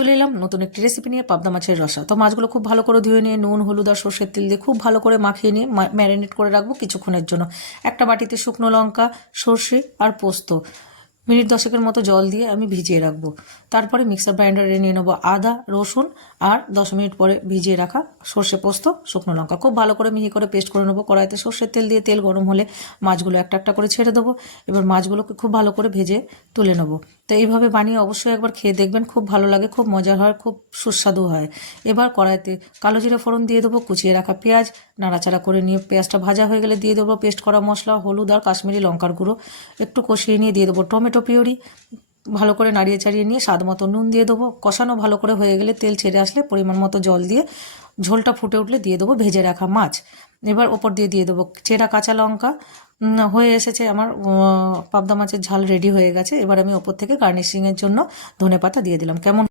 চলে এলাম নতুন একটি রেসিপি নিয়ে, পাবদা মাছের রসা। তো মাছগুলো খুব ভালো করে ধুয়ে নিয়ে, নুন, হলুদ আর সর্ষের তেল দিয়ে খুব ভালো করে মাখিয়ে নিয়ে ম্যারিনেট করে রাখব কিছুক্ষণের জন্য। একটা বাটিতে শুকনো লঙ্কা, সর্ষে আর পোস্ত। মিনিট দশেকের মতো জল দিয়ে আমি ভিজিয়ে রাখব। তারপরে মিক্সার গ্রাইন্ডারে নিয়ে নেব আদা, রসুন আর দশ মিনিট পরে ভিজিয়ে রাখা সর্ষে পোস্ত, শুকনো লঙ্কা। খুব ভালো করে মিহি করে পেস্ট করে নেব কড়াইতে। সর্ষের তেল দিয়ে তেল গরম হলে মাছগুলো একটা একটা করে ছেড়ে দেবো। এবার মাছগুলোকে খুব ভালো করে ভেজে তুলে নেব। তো এইভাবে বানিয়ে অবশ্যই একবার খেয়ে দেখবেন, খুব ভালো লাগে, খুব মজার হয়, খুব সুস্বাদু হয়। এবার কড়াইতে কালো জিরা ফোড়ন দিয়ে দেবো, কুচিয়ে রাখা পেঁয়াজ, নাড়াচাড়া করে নিয়ে পেঁয়াজটা ভাজা হয়ে গেলে দিয়ে দেবো পেস্ট করা মশলা, হলুদ আর কাশ্মীরি লঙ্কার গুঁড়ো। একটু কষিয়ে নিয়ে দিয়ে দেবো টমেটো পিউরি। ভালো করে নাড়িয়ে চাড়িয়ে নিয়ে স্বাদ মতো নুন দিয়ে দেবো। কষানো ভালো করে হয়ে গেলে তেল ছেড়ে আসলে পরিমাণ মতো জল দিয়ে ঝোলটা ফুটে উঠলে দিয়ে দেবো ভেজে রাখা মাছ। এবার ওপর দিয়ে দিয়ে দেবো চেরা কাঁচা লঙ্কা। হয়ে এসেছে আমার পাবদা মাছের ঝাল রেডি হয়ে গেছে। এবার আমি ওপর থেকে গার্নিশিংয়ের জন্য ধনে পাতা দিয়ে দিলাম। কেমন